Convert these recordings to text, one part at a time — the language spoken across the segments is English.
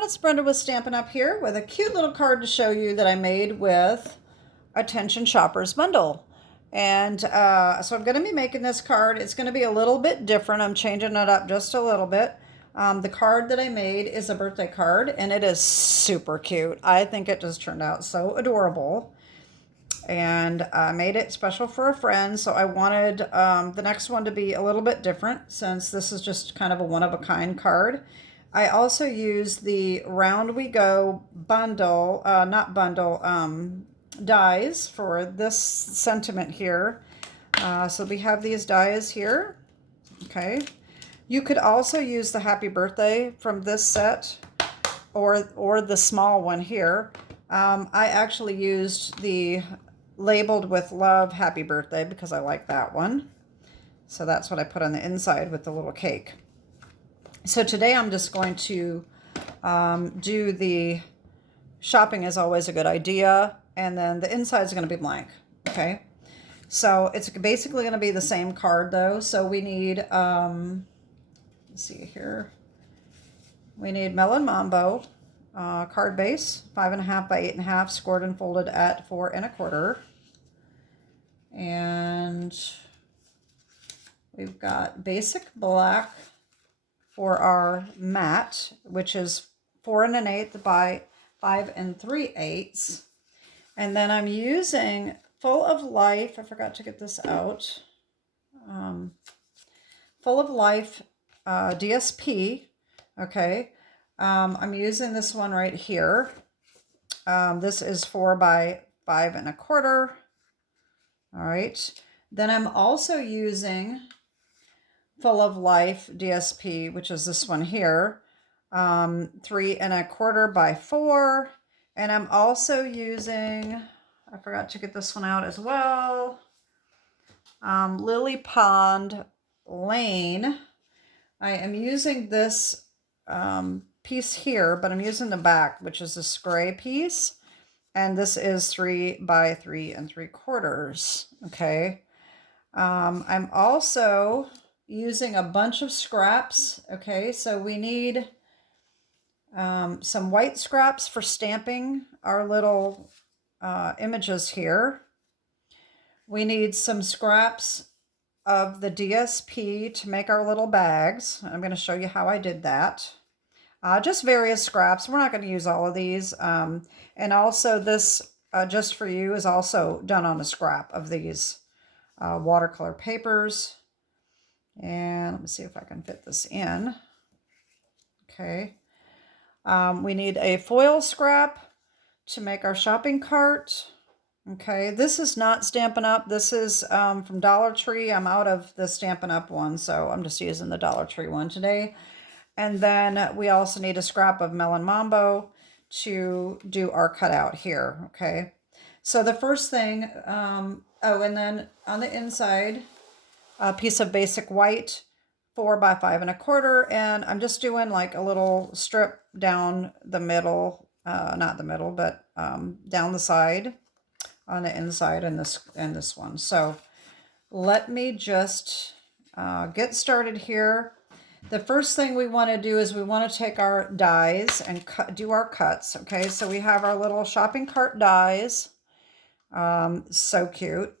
everyone, it's Brenda with Stampin' Up here with a cute little card to show you that I made with Attention Shoppers Bundle. And so I'm going to be making this card. It's going to be a little bit different. I'm changing it up just a little bit. The card that I made is a birthday card, and it is super cute. I think it just turned out so adorable. And I made it special for a friend, so I wanted the next one to be a little bit different since this is just kind of a one-of-a-kind card. I also used the Round We Go bundle, not bundle, dies for this sentiment here. So we have these dies here. Okay. You could also use the Happy Birthday from this set or the small one here. I actually used the labeled with love Happy Birthday because I like that one. So that's what I put on the inside with the little cake. So today I'm just going to do the shopping is always a good idea, and then the inside is going to be blank. Okay, so it's basically going to be the same card though. So we need let's see here, we need Melon Mambo card base, 5.5 by 8.5, scored and folded at 4 1/4, and we've got basic black for our mat, which is 4 1/8 by 5 3/8. And then I'm using Full of Life. I forgot to get this out. Full of Life DSP. Okay. I'm using this one right here. This is 4 by 5 1/4. All right. Then I'm also using Full of Life DSP, which is this one here, 3 1/4 by 4. And I'm also using, I forgot to get this one out as well, Lily Pond Lane. I am using this piece here, but I'm using the back, which is this gray piece. And this is 3 by 3 3/4. Okay. I'm also using a bunch of scraps. Okay, so we need some white scraps for stamping our little images here. We need some scraps of the DSP to make our little bags. I'm going to show you how I did that. Just various scraps. We're not going to use all of these. And also this, just for you, is also done on a scrap of these watercolor papers. And let me see if I can fit this in. Okay. We need a foil scrap to make our shopping cart. Okay. This is not Stampin' Up. This is from Dollar Tree. I'm out of the Stampin' Up one, so I'm just using the Dollar Tree one today. And then we also need a scrap of Melon Mambo to do our cutout here. Okay. So the first thing, oh, and then on the inside, a piece of basic white, 4 by 5 1/4, and I'm just doing like a little strip down the middle, not the middle, but down the side on the inside and this one. So let me just get started here. The first thing we want to do is we want to take our dies and do our cuts. Okay, so we have our little shopping cart dies. So cute.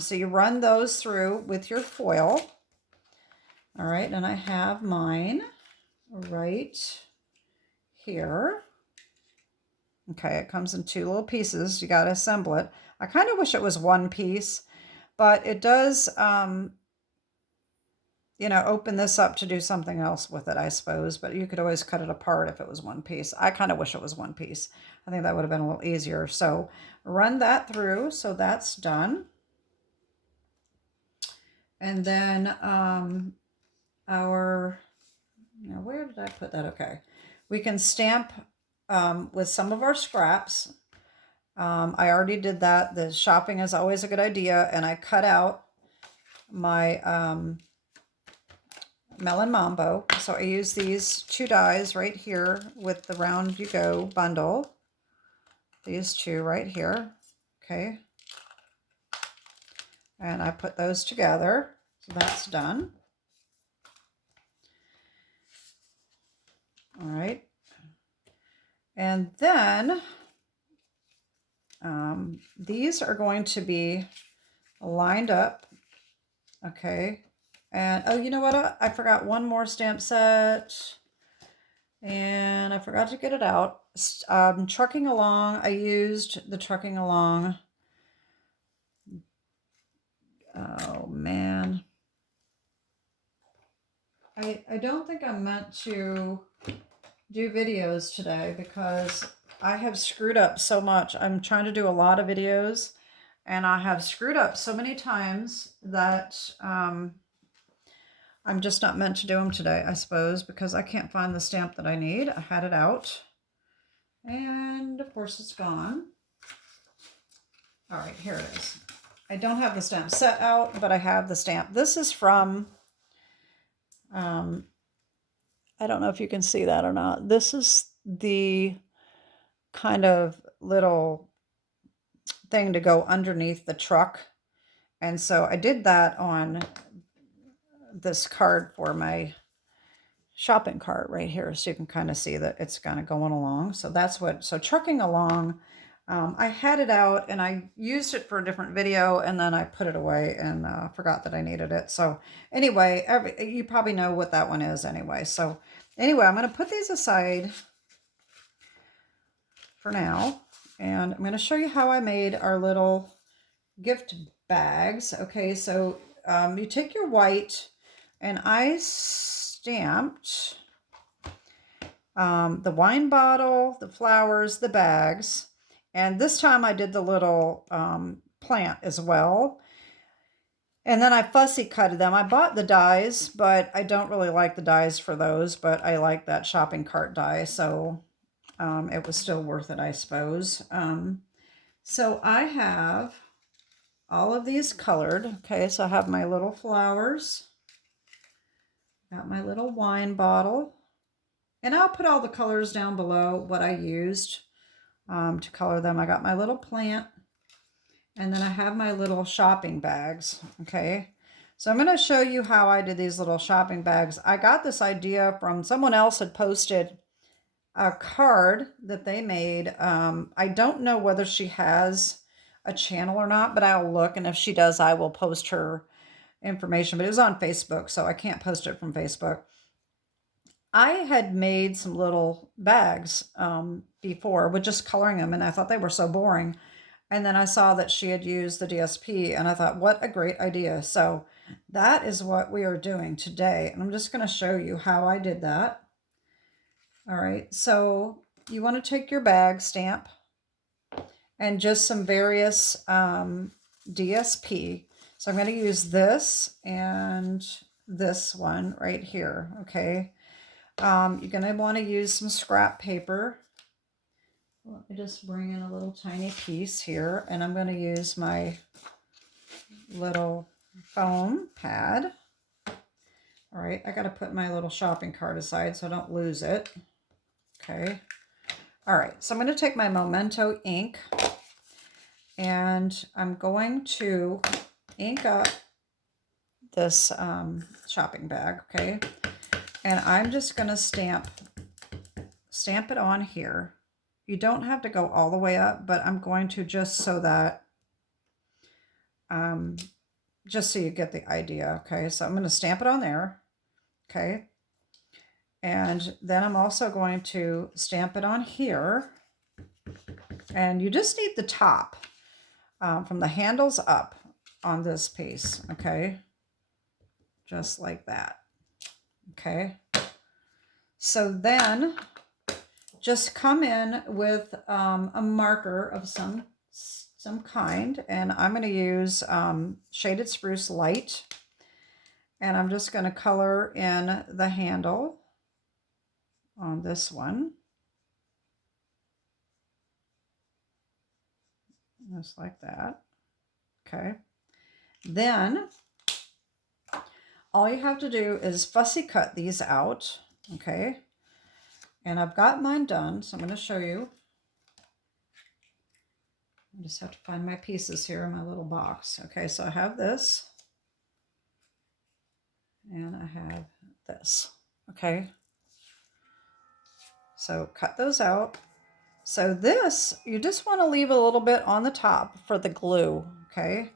So you run those through with your foil. All right, and I have mine right here. Okay, it comes in 2 little pieces. You got to assemble it. I kind of wish it was one piece, but it does, you know, open this up to do something else with it, I suppose. But you could always cut it apart if it was one piece. I kind of wish it was one piece. I think that would have been a little easier. So run that through. So that's done. And then where did I put that? Okay. We can stamp with some of our scraps. I already did that. The shopping is always a good idea. And I cut out my Melon Mambo. So I use these 2 dies right here with the Round You Go bundle. These 2 right here. Okay. And I put those together. So that's done. All right. And then these are going to be lined up. Okay. And oh, you know what? I forgot one more stamp set. And I forgot to get it out. Trucking Along. I used the Trucking Along. Oh, man. I don't think I'm meant to do videos today because I have screwed up so much. I'm trying to do a lot of videos and I have screwed up so many times that I'm just not meant to do them today, I suppose, because I can't find the stamp that I need. I had it out and of course it's gone. All right, here it is. I don't have the stamp set out, but I have the stamp. This is from, I don't know if you can see that or not. This is the kind of little thing to go underneath the truck. And so I did that on this card for my shopping cart right here. So you can kind of see that it's kind of going along. So that's what, so Trucking Along, I had it out and I used it for a different video and then I put it away and forgot that I needed it. So anyway, you probably know what that one is anyway. So anyway, I'm going to put these aside for now. And I'm going to show you how I made our little gift bags. Okay, so you take your white and I stamped the wine bottle, the flowers, the bags. And this time I did the little plant as well. And then I fussy cutted them. I bought the dies, but I don't really like the dies for those, but I like that shopping cart die. So it was still worth it, I suppose. So I have all of these colored. Okay, so I have my little flowers. Got my little wine bottle. And I'll put all the colors down below, what I used to color them. I got my little plant. And then I have my little shopping bags. Okay, so I'm going to show you how I did these little shopping bags. I got this idea from someone else had posted a card that they made. I don't know whether she has a channel or not, but I'll look. And if she does, I will post her information. But it was on Facebook, so I can't post it from Facebook. I had made some little bags before with just coloring them, and I thought they were so boring. And then I saw that she had used the DSP, and I thought, what a great idea. So that is what we are doing today. And I'm just going to show you how I did that. All right, so you want to take your bag stamp and just some various DSP. So I'm going to use this and this one right here, okay? You're going to want to use some scrap paper. Let me just bring in a little tiny piece here, and I'm going to use my little foam pad. All right, I got to put my little shopping cart aside so I don't lose it. Okay. All right, so I'm going to take my Memento ink, and I'm going to ink up this shopping bag, okay? And I'm just going to stamp it on here. You don't have to go all the way up, but I'm going to just so that, just so you get the idea, okay? So I'm going to stamp it on there, okay? And then I'm also going to stamp it on here. And you just need the top from the handles up on this piece, okay? Just like that, okay? So then just come in with a marker of some kind, and I'm going to use Shaded Spruce Light, and I'm just going to color in the handle on this one, just like that. Okay, then all you have to do is fussy cut these out, okay? And I've got mine done, so I'm going to show you. I just have to find my pieces here in my little box. Okay, so I have this. And I have this. Okay. So cut those out. So this, you just want to leave a little bit on the top for the glue, okay?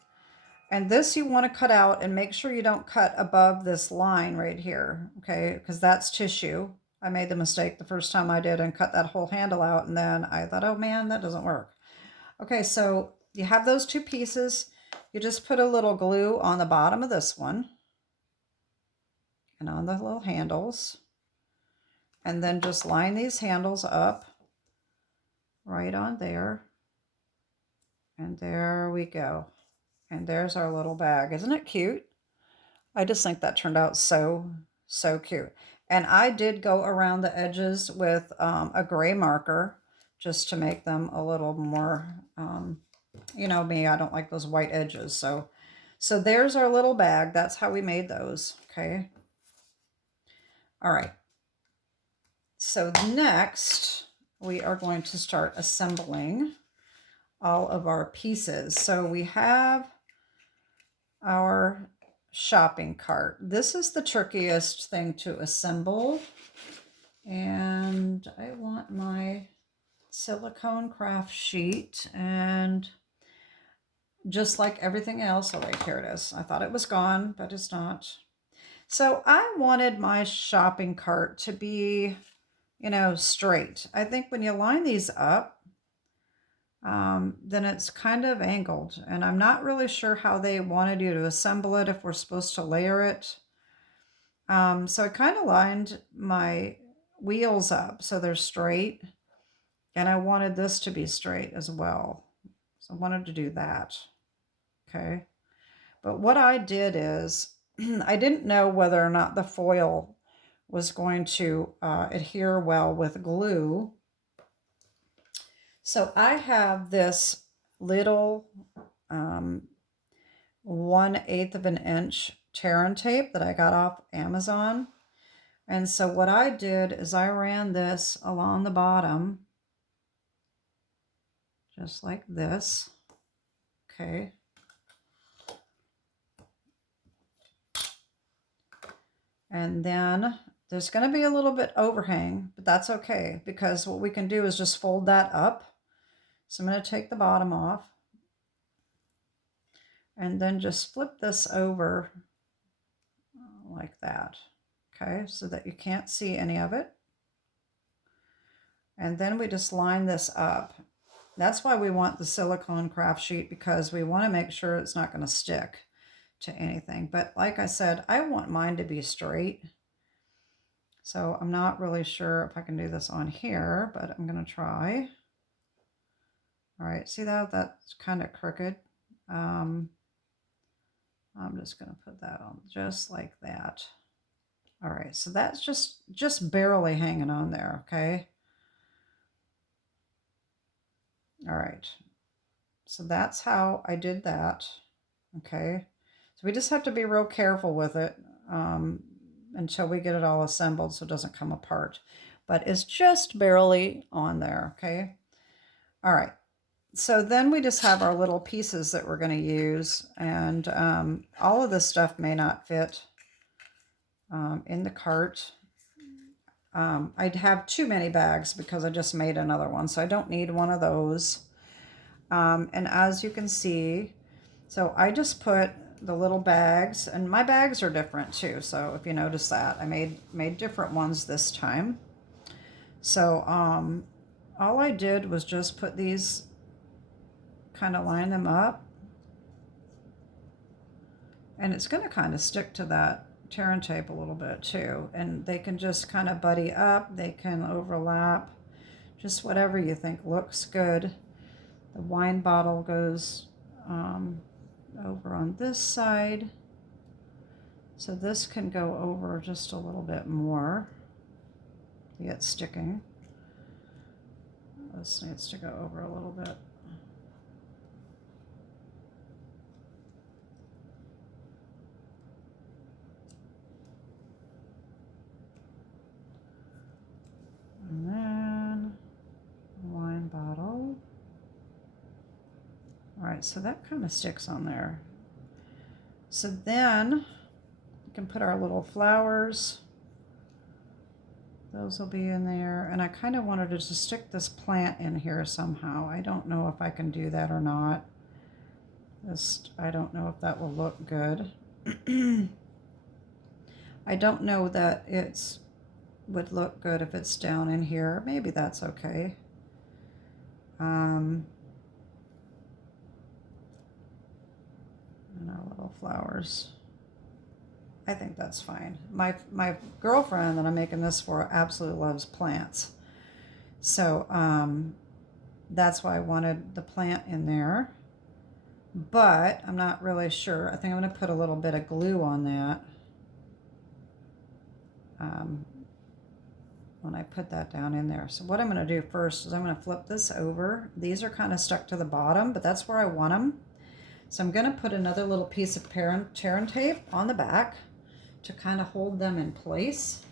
And this you want to cut out and make sure you don't cut above this line right here, okay? Because that's tissue. I made the mistake the first time I did and cut that whole handle out, and then I thought, oh man, that doesn't work. Okay, so you have those two pieces. You just put a little glue on the bottom of this one and on the little handles. And then just line these handles up right on there. And there we go. And there's our little bag. Isn't it cute? I just think that turned out so cute. And I did go around the edges with a gray marker just to make them a little more, you know me, I don't like those white edges. So there's our little bag. That's how we made those, okay? All right. So next, we are going to start assembling all of our pieces. So we have our shopping cart. This is the trickiest thing to assemble. And I want my silicone craft sheet, and just like everything else, oh wait, here it is. I thought it was gone, but it's not. So I wanted my shopping cart to be, you know, straight. I think when you line these up, then it's kind of angled, and I'm not really sure how they wanted you to assemble it, if we're supposed to layer it. So I kind of lined my wheels up so they're straight, and I wanted this to be straight as well. So I wanted to do that, okay? But what I did is, I didn't know whether or not the foil was going to adhere well with glue. So I have this little 1/8 of an inch tear and tape that I got off Amazon. And so what I did is I ran this along the bottom, just like this, okay. And then there's going to be a little bit overhang, but that's okay, because what we can do is just fold that up. So I'm going to take the bottom off and then just flip this over like that, okay, so that you can't see any of it. And then we just line this up. That's why we want the silicone craft sheet, because we want to make sure it's not going to stick to anything. But like I said, I want mine to be straight. So I'm not really sure if I can do this on here, but I'm going to try. All right, see that? That's kind of crooked. I'm just going to put that on just like that. All right, so that's just barely hanging on there, okay? All right, so that's how I did that, okay? So we just have to be real careful with it until we get it all assembled so it doesn't come apart. But it's just barely on there, okay? All right, so then we just have our little pieces that we're going to use, and all of this stuff may not fit in the cart. I'd have too many bags because I just made another one, so I don't need one of those. And as you can see, so I just put the little bags, and my bags are different too. So if you notice that, I made different ones this time. So all I did was just put these, kind of line them up, and it's going to kind of stick to that tear and tape a little bit too, and they can just kind of buddy up, they can overlap, just whatever you think looks good. The wine bottle goes over on this side, so this can go over just a little bit more. See, it's sticking. This needs to go over a little bit. And then wine bottle. All right, so that kind of sticks on there. So then we can put our little flowers. those will be in there. And I kind of wanted to just stick this plant in here somehow. I don't know if I can do that or not. I don't know if that will look good. I don't know that it's would look good if it's down in here. Maybe that's okay. And our little flowers. I think that's fine. My girlfriend that I'm making this for absolutely loves plants. So that's why I wanted the plant in there. But I'm not really sure. I think I'm going to put a little bit of glue on that. When I put that down in there. So what I'm going to do first is I'm going to flip this over. These are kind of stuck to the bottom, but that's where I want them. So I'm going to put another little piece of tear and tape on the back to kind of hold them in place.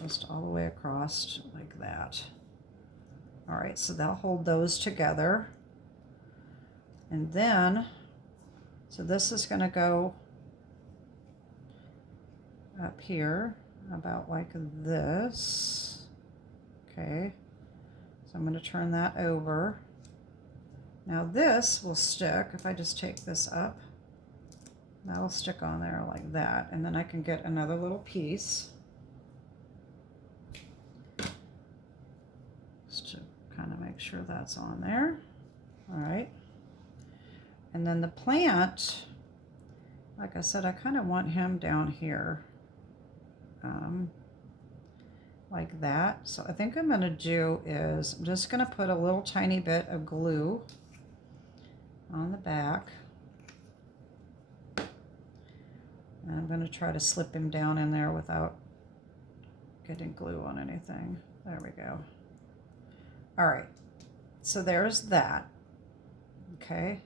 Just all the way across like that. All right, so they'll hold those together. And then, so this is going to go up here about like this. Okay, so I'm going to turn that over. Now this will stick if I just take this up. That'll stick on there like that, and then I can get another little piece just to kind of make sure that's on there. All right, and then the plant, like I said, I kind of want him down here. Like that. So I think I'm going to do is I'm just going to put a little tiny bit of glue on the back. And I'm going to try to slip him down in there without getting glue on anything. There we go. All right. So there's that. Okay.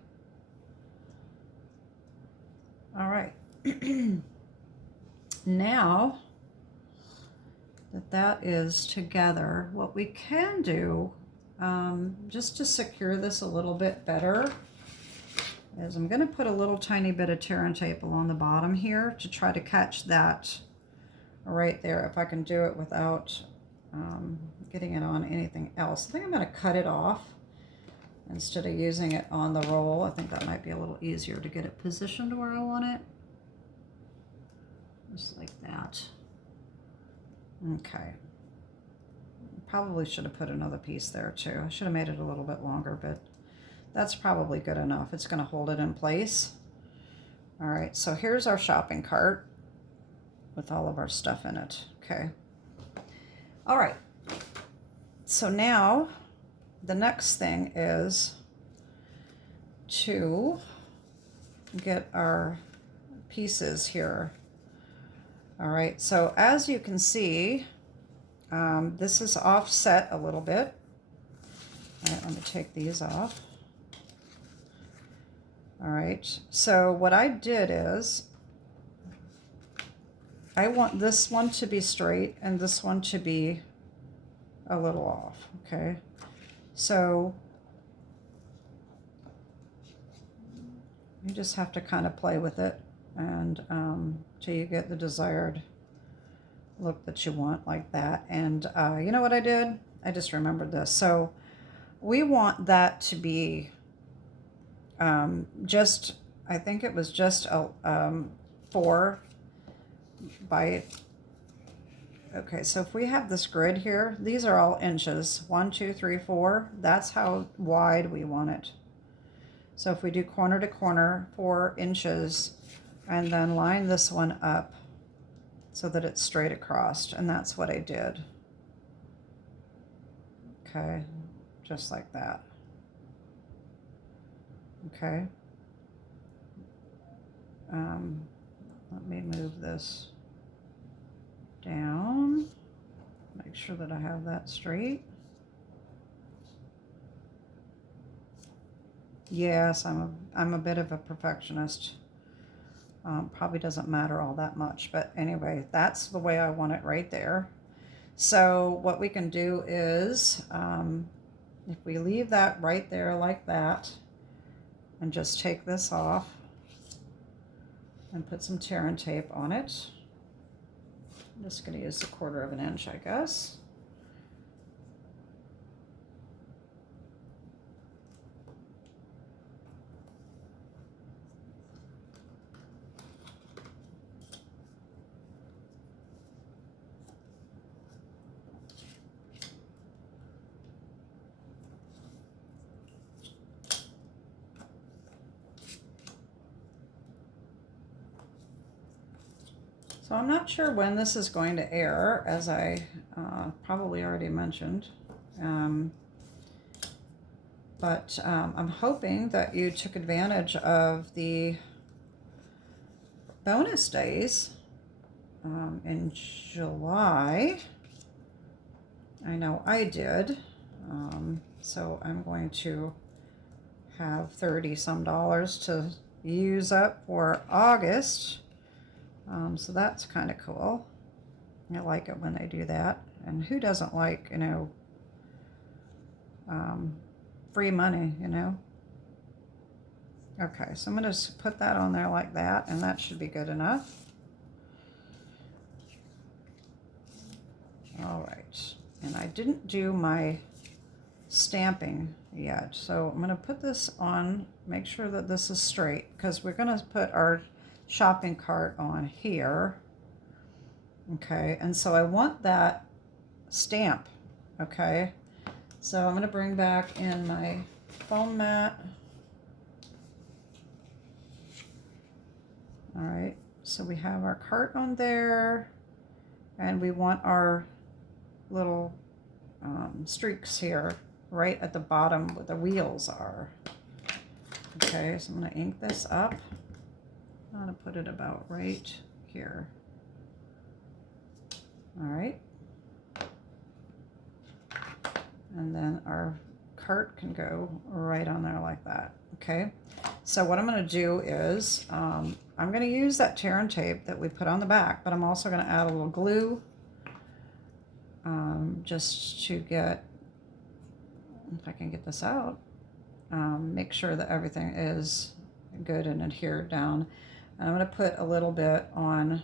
All right. Now that is together, what we can do, just to secure this a little bit better, is I'm going to put a little tiny bit of tear and tape along the bottom here to try to catch that right there, if I can do it without getting it on anything else. I think I'm going to cut it off instead of using it on the roll. I think that might be a little easier to get it positioned where I want it. Just like that. Okay. Probably should have put another piece there too. I should have made it a little bit longer, but that's probably good enough. It's going to hold it in place. All right, so here's our shopping cart with all of our stuff in it. Okay. All right. So now the next thing is to get our pieces here. All right, so as you can see, this is offset a little bit. All right, let me take these off. All right, so what I did is I want this one to be straight and this one to be a little off, okay? So you just have to kind of play with it and till you get the desired look that you want, like that. And you know what I did? I just remembered this. So we want that to be just, I think it was just a 4 by, okay, so if we have this grid here, these are all inches, 1, 2, 3, 4, that's how wide we want it. So if we do corner to corner, 4 inches, and then line this one up so that it's straight across, and that's what I did. Okay, just like that. Okay. Let me move this down, make sure that I have that straight. Yes, I'm a bit of a perfectionist. Probably doesn't matter all that much, but anyway, that's the way I want it right there. So what we can do is, if we leave that right there like that, and just take this off and put some tear and tape on it, I'm just going to use 1/4 of an inch, I guess. So I'm not sure when this is going to air, as I probably already mentioned. But I'm hoping that you took advantage of the bonus days in July. I know I did. So I'm going to have $30-some to use up for August. So that's kind of cool. I like it when they do that. And who doesn't like, you know, free money, you know? Okay, so I'm going to put that on there like that, and that should be good enough. All right, and I didn't do my stamping yet, so I'm going to put this on, make sure that this is straight, because we're going to put our shopping cart on here. Okay, and so I want that stamp. Okay, so I'm going to bring back in my foam mat. All right, so we have our cart on there, and we want our little streaks here right at the bottom where the wheels are. Okay, so I'm going to ink this up. I'm going to put it about right here. All right. And then our cart can go right on there like that. Okay. So what I'm going to do is I'm going to use that tear and tape that we put on the back, but I'm also going to add a little glue just to get, if I can get this out, make sure that everything is good and adhered down. And I'm going to put a little bit on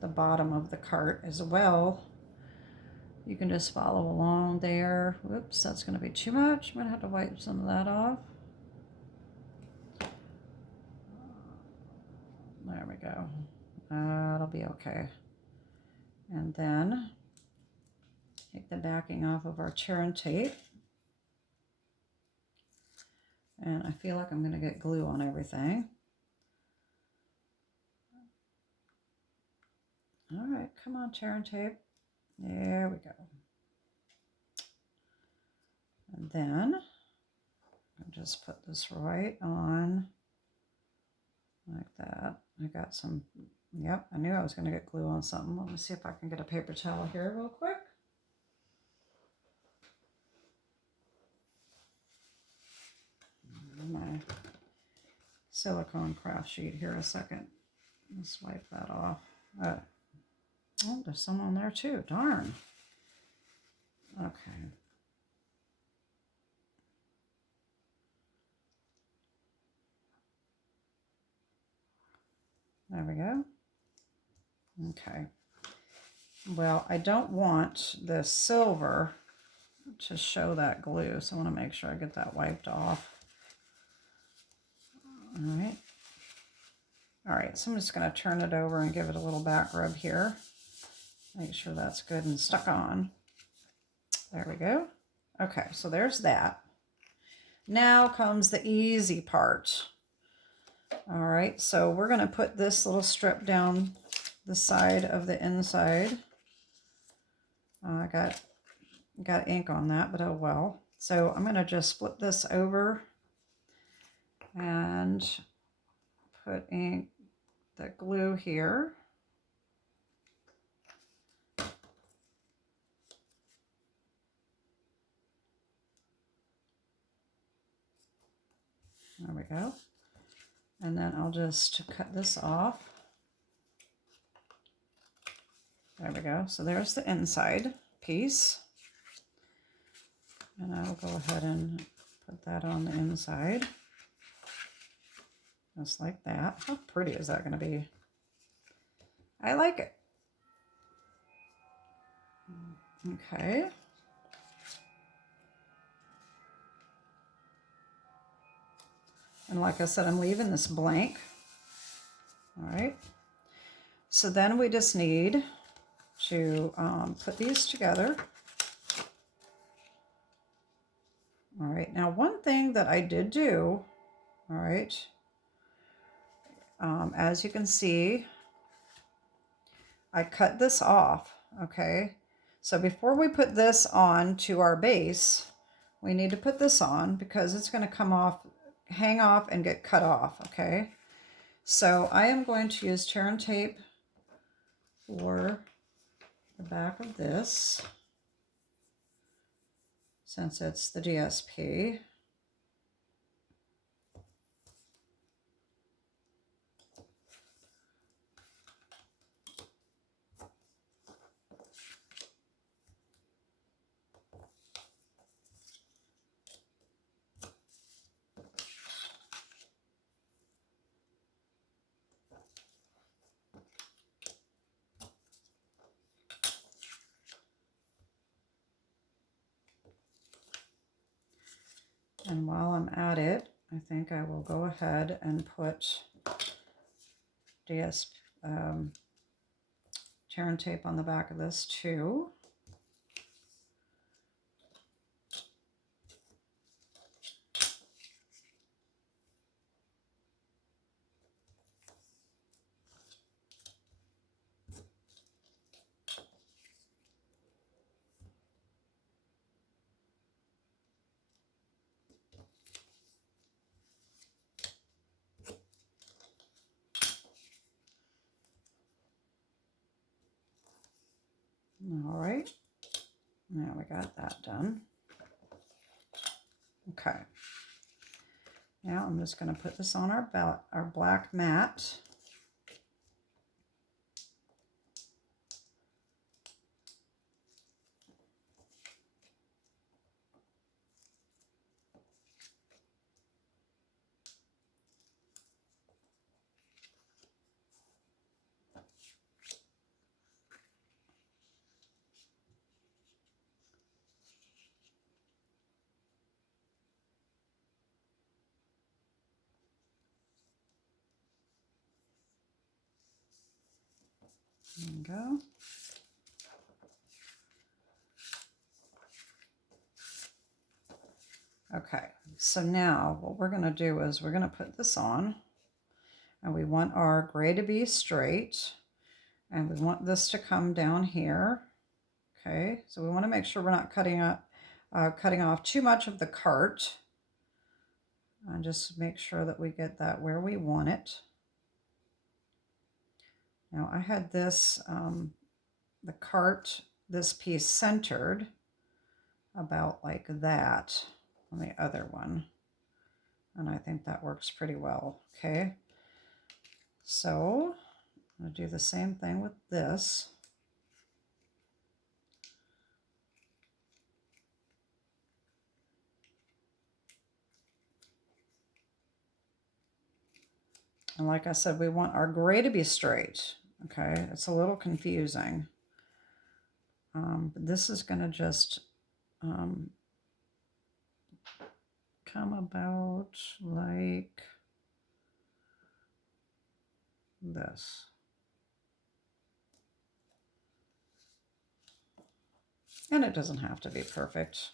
the bottom of the cart as well. You can just follow along there. Whoops, that's going to be too much. I'm going to have to wipe some of that off. There we go. That'll be okay. And then take the backing off of our tear and tape. And I feel like I'm going to get glue on everything. All right, come on, tear and tape. There we go. And then I'll just put this right on like that. I got some, yep, I knew I was going to get glue on something. Let me see if I can get a paper towel here real quick. My silicone craft sheet here a second. Let's wipe that off. Oh, there's some on there too. Darn. Okay. There we go. Okay. Well, I don't want the silver to show that glue, so I want to make sure I get that wiped off. All right. All right, so I'm just going to turn it over and give it a little back rub here. Make sure that's good and stuck on. There we go. Okay, so there's that. Now comes the easy part. All right, so we're going to put this little strip down the side of the inside. I got ink on that, but oh well. So I'm going to just flip this over and put ink, the glue here. There we go. And then I'll just cut this off. There we go. So there's the inside piece. And I'll go ahead and put that on the inside. Just like that. How pretty is that going to be? I like it. Okay. And like I said, I'm leaving this blank. All right. So then we just need to put these together. All right. Now, one thing that I did do, all right, as you can see, I cut this off. Okay. So before we put this on to our base, we need to put this on because it's going to come off, hang off and get cut off. Okay. So I am going to use tear and tape for the back of this, since it's the DSP. And while I'm at it, I think I will go ahead and put tear and tape on the back of this too. All right, now we got that done. Okay, now I'm just going to put this on our black mat. There we go. Okay, so now what we're going to do is we're going to put this on, and we want our gray to be straight, and we want this to come down here. Okay, so we want to make sure we're not cutting off too much of the cart, and just make sure that we get that where we want it. Now I had this, the cart, this piece centered about like that on the other one. And I think that works pretty well. Okay. So I'm going to do the same thing with this. And like I said, we want our gray to be straight. Okay. It's a little confusing. But this is going to just come about like this. And it doesn't have to be perfect.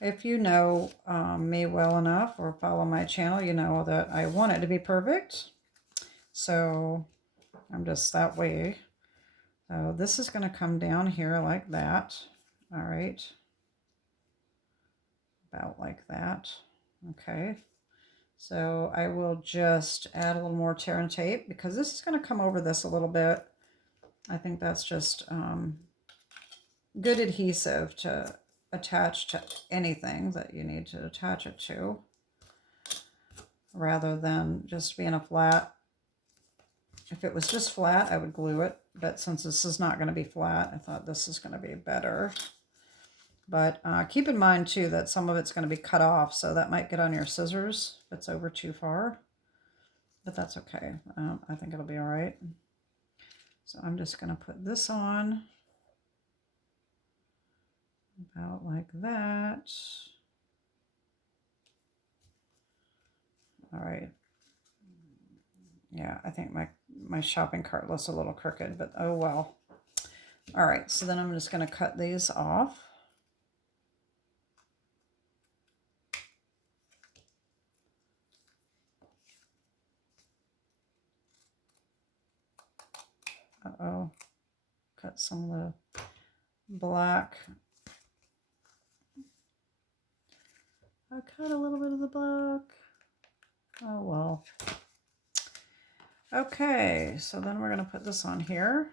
If you know me well enough or follow my channel, you know that I want it to be perfect. So I'm just that way. So this is going to come down here like that. All right. About like that. Okay. So I will just add a little more tear and tape because this is going to come over this a little bit. I think that's just good adhesive to attach to anything that you need to attach it to, rather than just being a flat. If it was just flat, I would glue it, but since this is not going to be flat, I thought this is going to be better. But keep in mind too that some of it's going to be cut off, so that might get on your scissors if it's over too far, but that's okay. I think it'll be all right. So I'm just going to put this on. out like that. All right. Yeah, I think my shopping cart looks a little crooked, but oh well. All right, so then I'm just going to cut these off. Uh-oh. Cut some of the black. I cut a little bit of the black. Oh well. Okay, so then we're going to put this on here,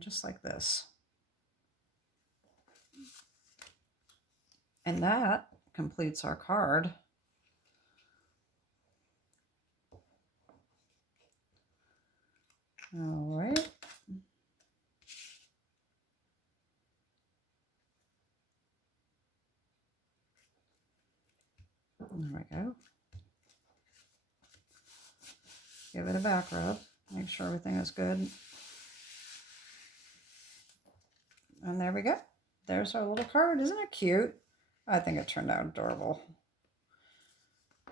just like this. And that completes our card. All right. There we go. Give it a back rub. Make sure everything is good. And there we go. There's our little card. Isn't it cute? I think it turned out adorable.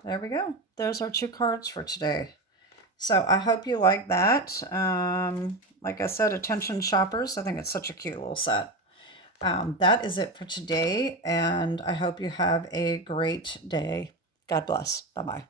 There we go. There's our 2 cards for today. So I hope you like that. Like I said, attention shoppers, I think it's such a cute little set. That is it for today, and I hope you have a great day. God bless. Bye-bye.